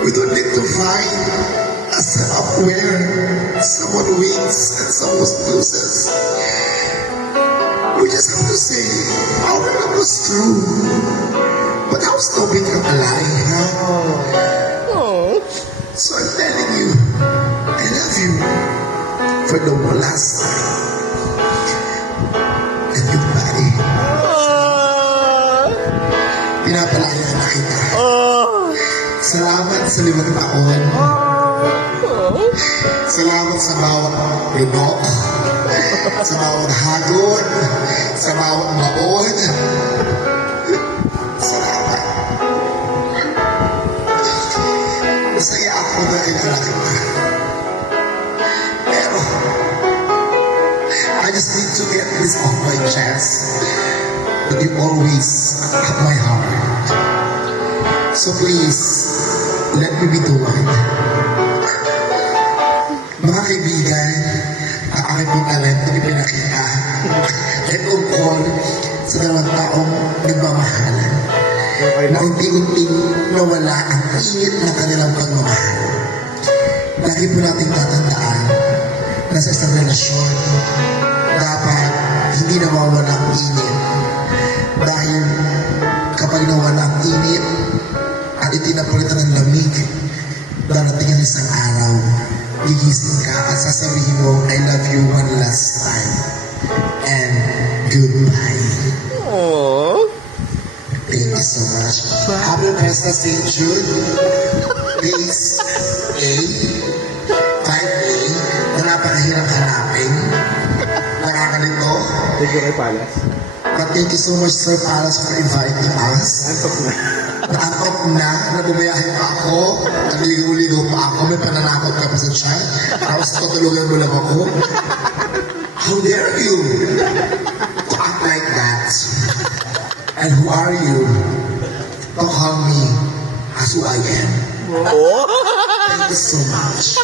We don't need to find a setup where someone wins and someone loses. We just have to say, our love was true. But how stupid ka pala, huh? So I'm telling you, I love you for the last time. And goodbye. Pinapalaya na kita. Salamat sa 5 taon. Salamat sa bawat lunok, sa bawat hagod, sa bawat baon. Salamat. Masaya ako na kilala kita. Pero, I just need to get this off my chest that you always have my heart. So please, let me be the one. Mga kaibigan, ang aking pong talento ipinakita at ungkol sa 2 taong nagmamahalan na unti-unting nawala ang init ng kanilang pagmamahal. Lagi po nating tatandaan na sa isang relasyon dapat hindi nawawala ang init dahil kapag nawala ang init at itinapulitan ng lamig, darating ang isang araw, gigising ka at sasabihin mo, I love you one last time. And goodbye. Aww. Thank you so much. Happy Fiesta St. Jude. Base A, 5A, na napakahirap hanapin. Nakakalito. Thank you kay Palas. But thank you so much, Sir Palas, for inviting us. Antok na. Naantok na, nabumayahin pa ako, naligo-ligo pa ako, may pananakot ka pa sa chat, tapos tutulugan mo lang ako. How dare you to act like that? And who are you to call me as who I am? Thank you so much.